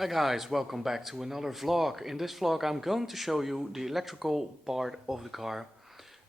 Hi guys, welcome back to another vlog. In this vlog I'm going to show you the electrical part of the car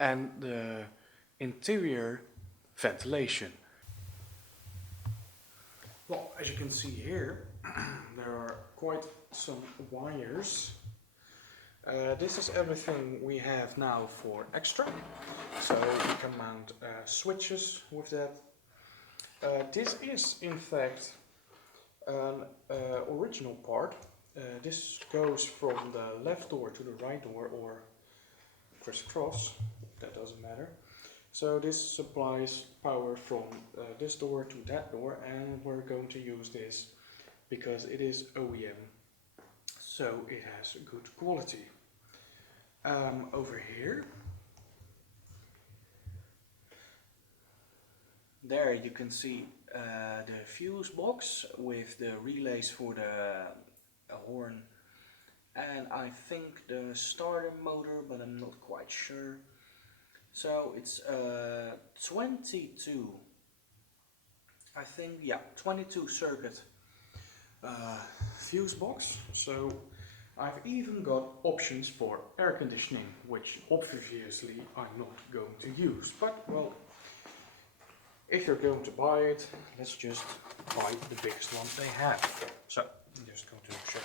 and the interior ventilation. Well, as you can see here, there are quite some wires. This is everything we have now for extra, so you can mount switches with that. This is in fact an original part. This goes from the left door to the right door or crisscross, that doesn't matter. So this supplies power from this door to that door, and we're going to use this because it is OEM, so it has good quality. Over here, there you can see the fuse box with the relays for the horn, and I think the starter motor, but I'm not quite sure. So it's 22, I think, yeah, 22 circuit fuse box. So I've even got options for air conditioning, which obviously I'm not going to use, but well, if you're going to buy it, let's just buy the biggest one they have. So I'm just going to show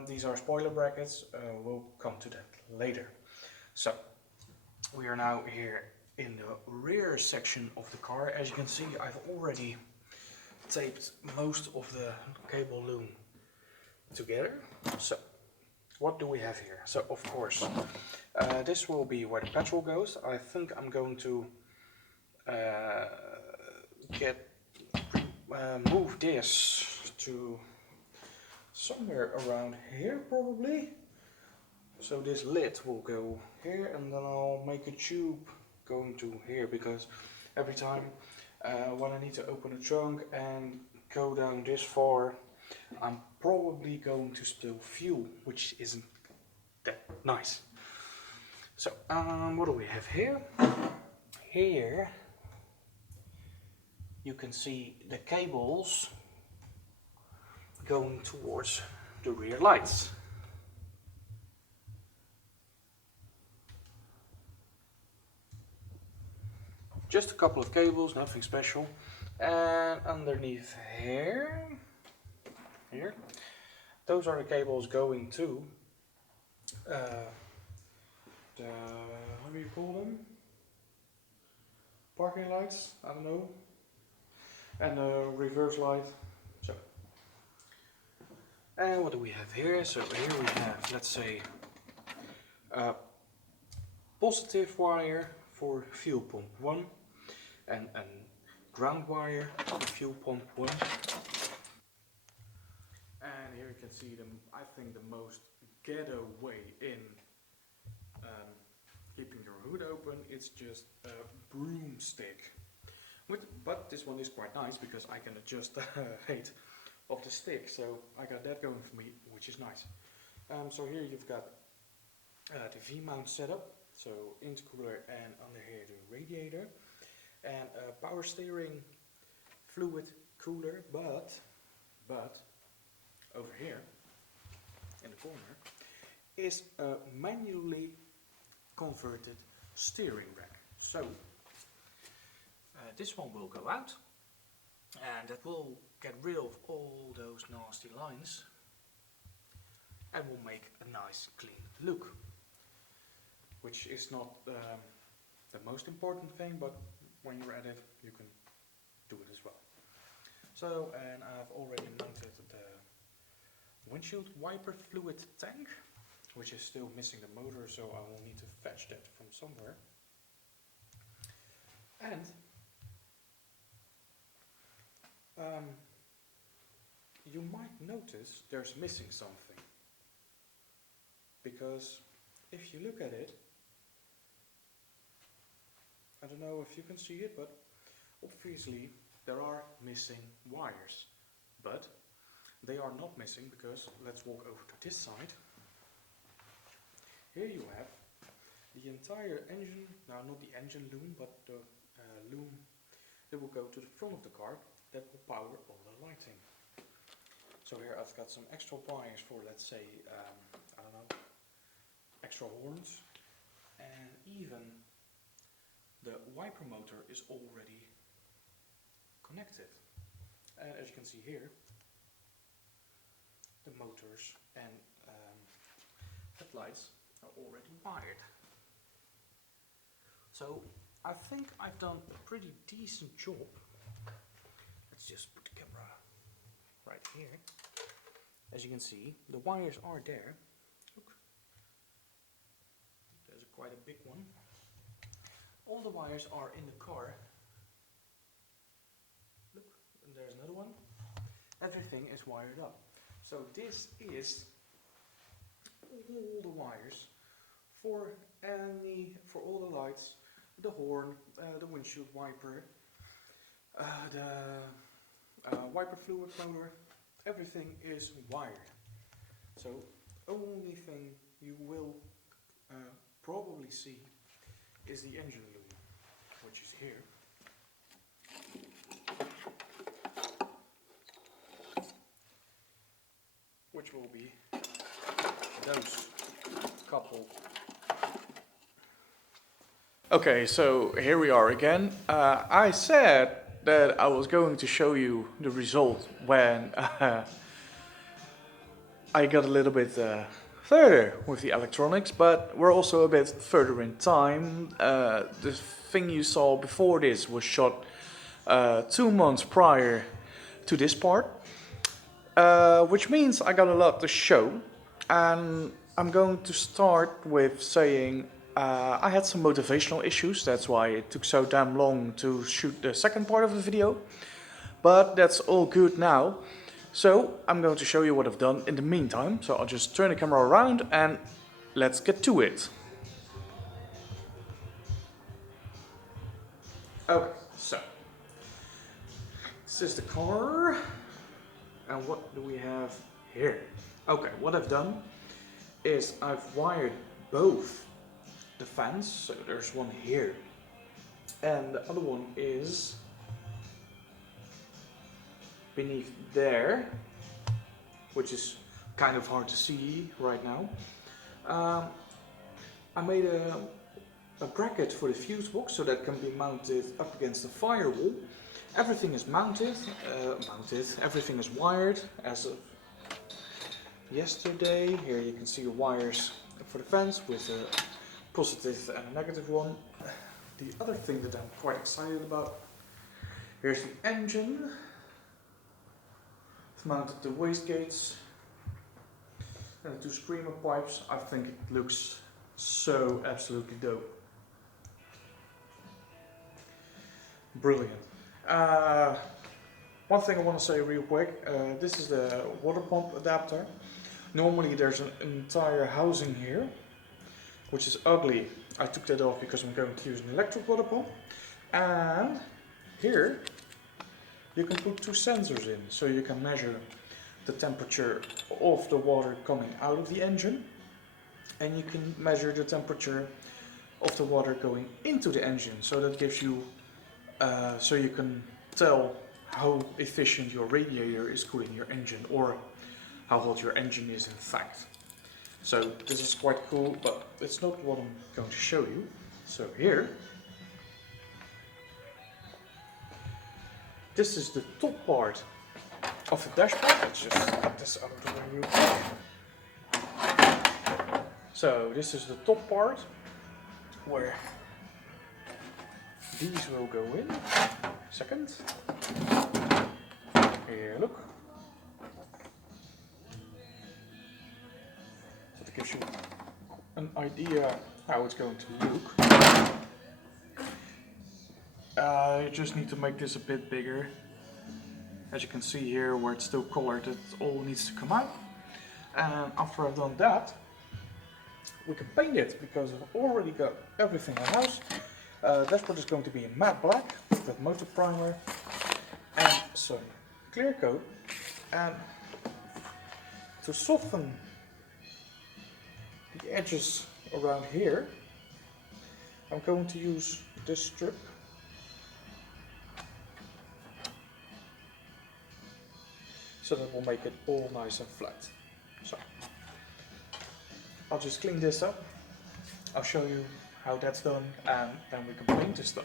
you. These are spoiler brackets, we'll come to that later. So we are now here in the rear section of the car. As you can see, I've already taped most of the cable loom together. So what do we have here? So of course, this will be where the petrol goes. I think I'm going to move this to somewhere around here probably. So this lid will go here, and then I'll make a tube going to here, because every time when I need to open a trunk and go down this far, I'm probably going to spill fuel, which isn't that nice. So what do we have here? Here you can see the cables going towards the rear lights. Just a couple of cables, nothing special. And underneath here, those are the cables going to the, what do you call them? Parking lights, I don't know. And a reverse light. So, and what do we have here? So here we have, let's say, a positive wire for fuel pump 1 and a ground wire for fuel pump 1. And here you can see them. I think the most ghetto way in keeping your hood open, it's just a broomstick. But this one is quite nice because I can adjust the height of the stick, so I got that going for me, which is nice. So here you've got the V-mount setup, so intercooler, and under here the radiator, and a power steering fluid cooler, but over here in the corner is a manually converted steering rack. So this one will go out, and that will get rid of all those nasty lines and will make a nice clean look, which is not the most important thing, but when you're at it you can do it as well. So, and I've already mounted the windshield wiper fluid tank, which is still missing the motor, so I will need to fetch that from somewhere. And you might notice there's missing something, because if you look at it, I don't know if you can see it, but obviously there are missing wires, but they are not missing because let's walk over to this side. Here you have the entire engine, now not the engine loom, but the loom that will go to the front of the car that will power all the lighting. So here I've got some extra wires for, let's say, I don't know, extra horns, and even the wiper motor is already connected. And as you can see here, the motors and headlights are already wired. So I think I've done a pretty decent job. Let's just put the camera right here. As you can see, the wires are there. Look, there's quite a big one. All the wires are in the car. Look, and there's another one. Everything is wired up. So this is all the wires for all the lights, the horn, the windshield wiper, the wiper fluid motor. Everything is wired. So only thing you will probably see is the engine loom, which is here. Which will be those couple. Okay, so here we are again. I said that I was going to show you the result when I got a little bit further with the electronics, but we're also a bit further in time. The thing you saw before this was shot 2 months prior to this part. Which means I got a lot to show, and I'm going to start with saying I had some motivational issues. That's why it took so damn long to shoot the second part of the video, but that's all good now. So I'm going to show you what I've done in the meantime. So I'll just turn the camera around and let's get to it. Okay, so this is the car. And what do we have here? Okay, what I've done is I've wired both the fans, so there's one here, and the other one is beneath there, which is kind of hard to see right now. I made a bracket for the fuse box so that can be mounted up against the firewall. Everything is mounted, everything is wired as of yesterday. Here you can see the wires for the fans with a positive and a negative one. The other thing that I'm quite excited about, here's the engine. I've mounted the wastegates and the 2 screamer pipes. I think it looks so absolutely dope. Brilliant. One thing I want to say real quick, this is the water pump adapter. Normally there's an entire housing here, which is ugly. I took that off because I'm going to use an electric water pump. And here you can put 2 sensors in, so you can measure the temperature of the water coming out of the engine, and you can measure the temperature of the water going into the engine. So that gives you so you can tell how efficient your radiator is cooling your engine, or how hot your engine is in fact. So this is quite cool, but it's not what I'm going to show you. So here, this is the top part of the dashboard. Let's just get this out of the way real quick. So this is the top part where these will go in. Second. Here, look. So that gives you an idea how it's going to look. You just need to make this a bit bigger. As you can see here, where it's still colored, it all needs to come out. And after I've done that, we can paint it, because I've already got everything in house. Dashboard is going to be in matte black with motor primer and some clear coat. And to soften the edges around here, I'm going to use this strip. so that will make it all nice and flat. So I'll just clean this up, I'll show you how that's done, and then we can paint this stuff.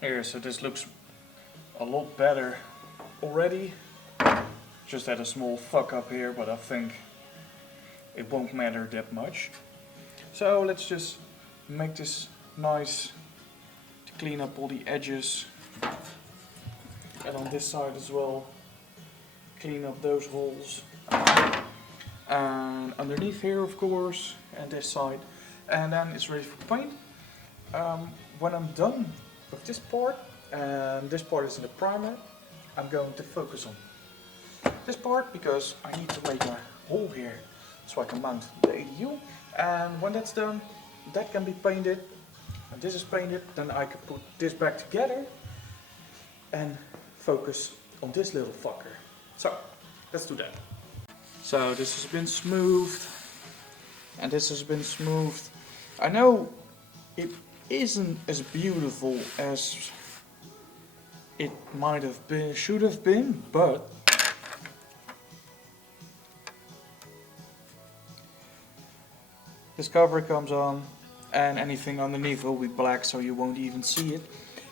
Here, so this looks a lot better already. Just had a small fuck up here, but I think it won't matter that much. So let's just make this nice to clean up all the edges. And on this side as well, clean up those holes. And underneath here, of course, and this side. And then it's ready for paint. When I'm done with this part, and this part is in the primer, I'm going to focus on this part because I need to make a hole here so I can mount the ADU. And when that's done, that can be painted, and this is painted, then I can put this back together and focus on this little fucker. So let's do that. So this has been smoothed, and this has been smoothed. I know it isn't as beautiful as it might have been, should have been, but this cover comes on and anything underneath will be black, so you won't even see it.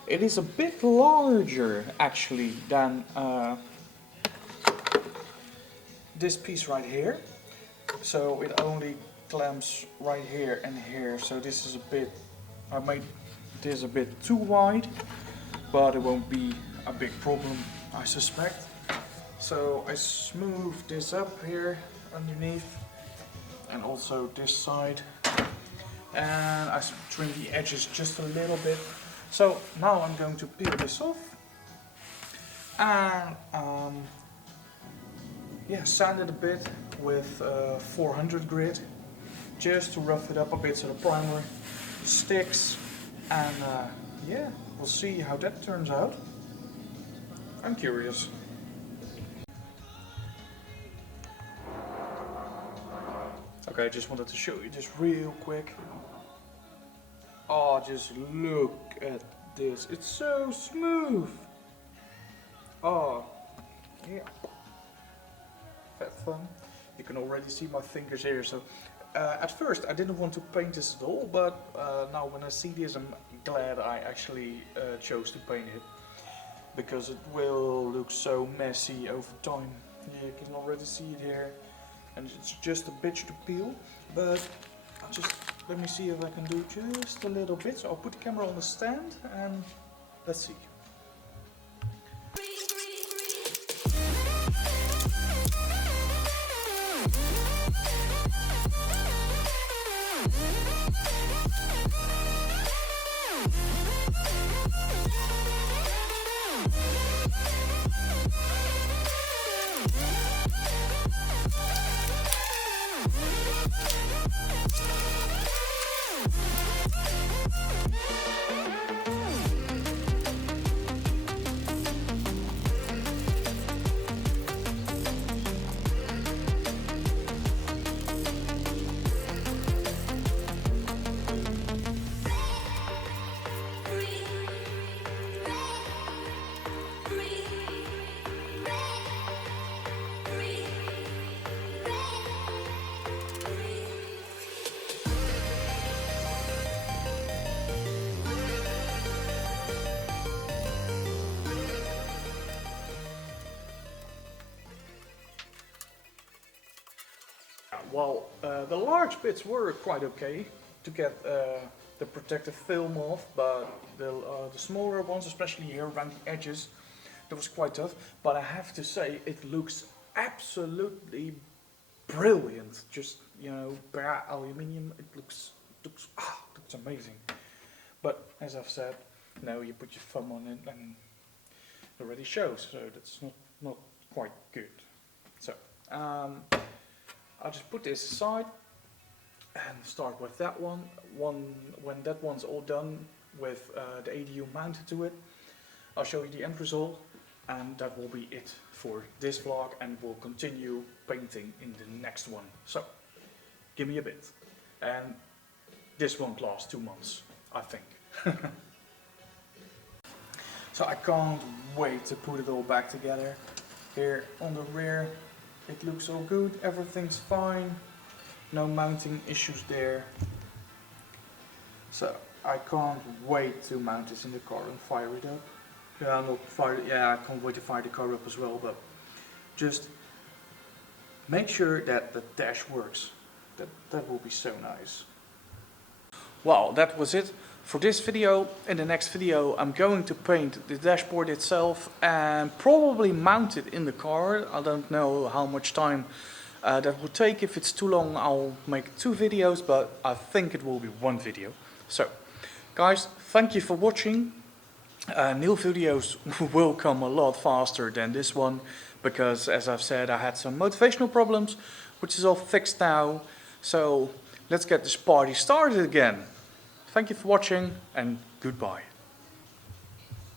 It is a bit larger actually than this piece right here, so it only clamps right here and here, so this is a bit, I made this a bit too wide, but it won't be a big problem, I suspect. So I smooth this up here underneath, and also this side, and I trim the edges just a little bit. So now I'm going to peel this off and yeah, sand it a bit with 400 grit, just to rough it up a bit so the primer sticks, and yeah, we'll see how that turns out. I'm curious. Okay, I just wanted to show you this real quick. Oh, just look at this, it's so smooth. Oh, yeah, that fun. You can already see my fingers here, so at first I didn't want to paint this at all, but now when I see this I'm glad I actually chose to paint it, because it will look so messy over time. Yeah, you can already see it here, and it's just a bitch to peel, but just let me see if I can do just a little bit. So I'll put the camera on the stand and let's see. Well, the large bits were quite okay to get the protective film off, but the smaller ones, especially here around the edges, that was quite tough. But I have to say, it looks absolutely brilliant. Just, you know, bare aluminium, it looks looks amazing. But as I've said, now you put your thumb on it and it already shows, so that's not quite good. So I'll just put this aside and start with that one. When that one's all done with the ADU mounted to it, I'll show you the end result, and that will be it for this vlog, and we'll continue painting in the next one. So give me a bit, and this won't last 2 months, I think. So I can't wait to put it all back together. Here on the rear it looks all good, everything's fine, no mounting issues there. So I can't wait to mount this in the car and fire it up. I can't wait to fire the car up as well, but just make sure that the dash works. That will be so nice. Well, that was it for this video. In the next video I'm going to paint the dashboard itself and probably mount it in the car. I don't know how much time that will take. If it's too long I'll make 2 videos, but I think it will be 1 video. So guys, thank you for watching. New videos will come a lot faster than this one, because as I've said, I had some motivational problems, which is all fixed now. So let's get this party started again. Thank you for watching, and goodbye.